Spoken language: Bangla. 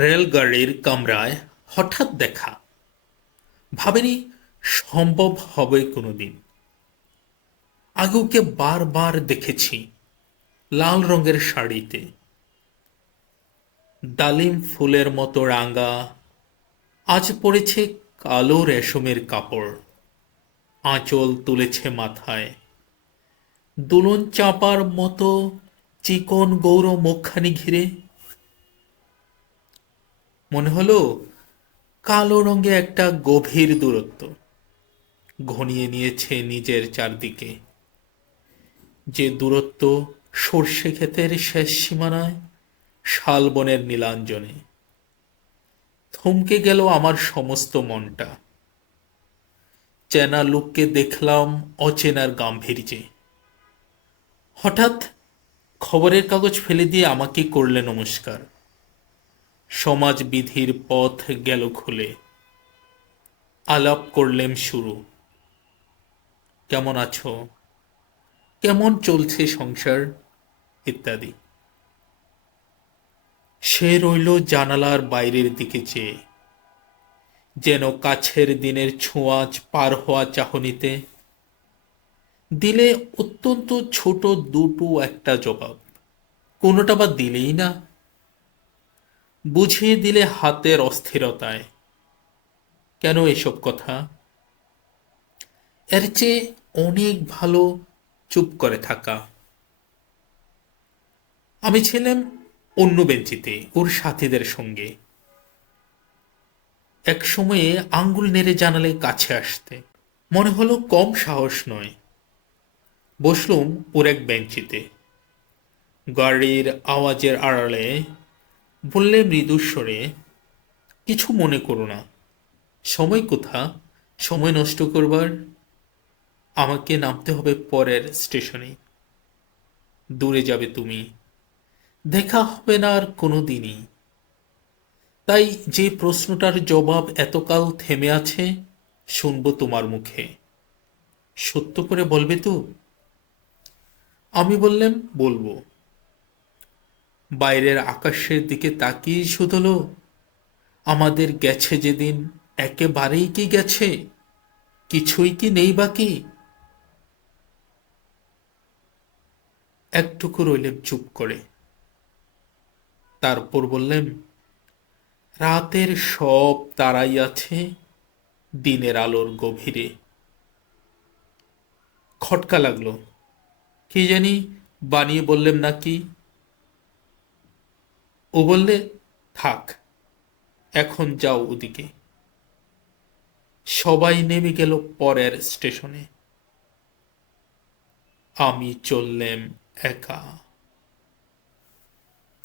রেলগাড়ির কামরায় হঠাৎ দেখা। ভাবেনি সম্ভব হবে কোনোদিন। আগে ওকে বারবার দেখেছি লাল রঙের শাড়িতে, ডালিম ফুলের মতো রাঙা। আজ পড়েছে কালো রেশমের কাপড়, আঁচল তুলেছে মাথায়। দুলন চাপার মতো চিকন গৌর মুখখানি ঘিরে। মনে হলো কালো রঙে একটা গভীর দূরত্ব ঘনিয়ে নিয়েছে নিজের চারদিকে, যে দূরত্ব সর্ষে ক্ষেতের শেষ সীমানায়, শালবনের নীলাঞ্জনে। থমকে গেল আমার সমস্ত মনটা। চেনা লোককে দেখলাম অচেনার গাম্ভীর্যে। হঠাৎ খবরের কাগজ ফেলে দিয়ে আমাকে করলে নমস্কার। সমাজ বিধির পথ গেল খুলে। আলাপ করলেম শুরু। কেমন আছো, কেমন চলছে সংসার, ইত্যাদি। সে রইল জানালার বাইরের দিকে চেয়ে, যেন কাছের দিনের ছোঁয়াচ পার হওয়া চাহনিতে। দিলে অত্যন্ত ছোট দুটো একটা জবাব, কোনোটা বা দিলেই না। বুঝিয়ে দিলে হাতের অস্থিরতায়। কেন এসব কথা? এর চেয়ে অনেক ভালো চুপ করে থাকা। আমি ছিলাম অন্য বেঞ্চিতে ওর সাথীদের সঙ্গে। এক সময়ে আঙ্গুল নেড়ে জানালে কাছে আসতে। মনে হলো কম সাহস নয়। বসলুম ওর এক বেঞ্চিতে। গাড়ির আওয়াজের আড়ালে বললে মৃদু স্বরে, কিছু মনে করো না। সময় কোথা সময় নষ্ট করবার? আমাকে নামতে হবে পরের স্টেশনে। দূরে যাবে তুমি, দেখা হবে না আর কোনো দিনই। তাই যে প্রশ্নটার জবাব এতকাল থেমে আছে, শুনবো তোমার মুখে। সত্য করে বলবে তো? আমি বললাম, বলবো। বাইরের আকাশের দিকে তাকিয়ে শুধলো, আমাদের গেছে যেদিন একেবারেই কি গেছে, কিছুই কি নেই বাকি। একটুকু রইলেম চুপ করে। তারপর বললেন, রাতের সব তারাই আছে দিনের আলোর গভীরে। খটকা লাগলো। কি জানি বানিয়ে বললেম নাকি। ও বললে, থাক, এখন যাও ওদিকে। সবাই নেমে গেল পরের স্টেশনে। আমি চললেম একা।